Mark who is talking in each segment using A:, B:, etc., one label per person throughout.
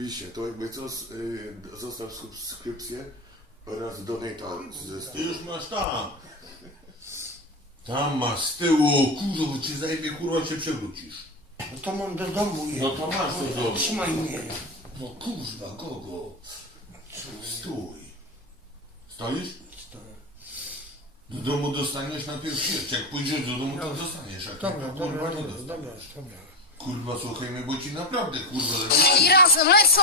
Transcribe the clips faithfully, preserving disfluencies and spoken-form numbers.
A: Pisze, to jakby co, y, zostaw subskrypcję oraz donate'a ze
B: Ty już masz tam. Tam masz z tyłu, kurwa, bo cię zajmie, kurwa, cię przewrócisz.
C: No to mam do domu je.
B: No to masz do domu.
C: Trzymaj mnie.
B: No kurwa, kogo? Stój. Stoisz?
C: Stoję.
B: Do domu dostaniesz najpierw pierś. Jak pójdziesz do domu, to dostaniesz. Jak
C: Dobra,
B: nie, to,
C: dobra,
B: kurwa, nie
C: dobra,
B: dostaniesz.
C: dobra, dobra.
B: Kurwa, słuchaj mnie, bo ci naprawdę, kurwa,
D: I razem lecą!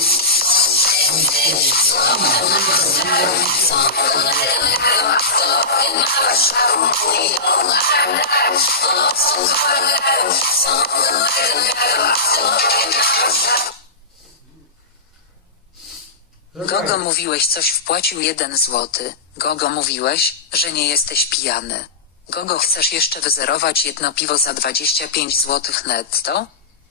E: Gogo, mówiłeś, coś wpłacił jeden złoty. Gogo, mówiłeś, że nie jesteś pijany. Gogo, chcesz jeszcze wyzerować jedno piwo za dwadzieścia pięć złotych netto?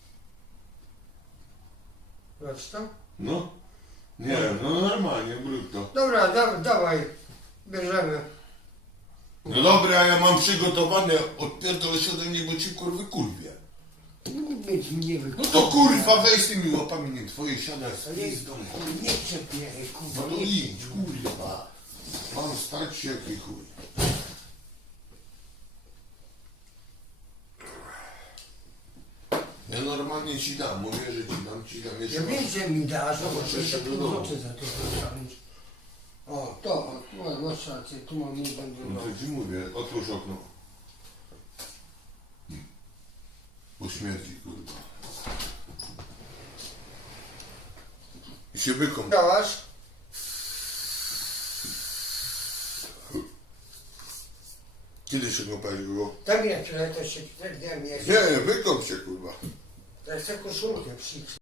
C: Zobacz to?
B: No. Nie, no normalnie, brutto.
C: Dobra, da, dawaj. Bierzemy.
B: No dobra, ja mam przygotowane, odpierdolę się ode mnie, bo ci kurwy kurwie.
C: Mieć mnie wy...
B: No to kurwa, weź z tymi łapami, nie twoje, siadaj z pizdą, kurwa.
C: Nie czepię, kurwa.
B: No to
C: nie
B: idź, kurwa. Mam stać się jaki chuj. Ja normalnie ci dam, mówię, że ci dam, ci dam jeszcze.
C: Ja wiem, że mi dasz, no bo
B: Chodź
C: to
B: jeszcze
C: się
B: do
C: pół
B: domu.
C: nocy za to dostaniesz. O, to, tu masz rację, tu mam nie będę
B: No
C: brał.
B: to ci mówię, otwórz okno. Bo śmierdzi, kurwa. I się wykąp.
C: Dałaś?
B: Kiedy się kąpałeś było?
C: Tam ja tyle to się... Nie wiem, ja
B: Nie, wykąp się, kurwa.
C: ja chcę koszulkę przyjść.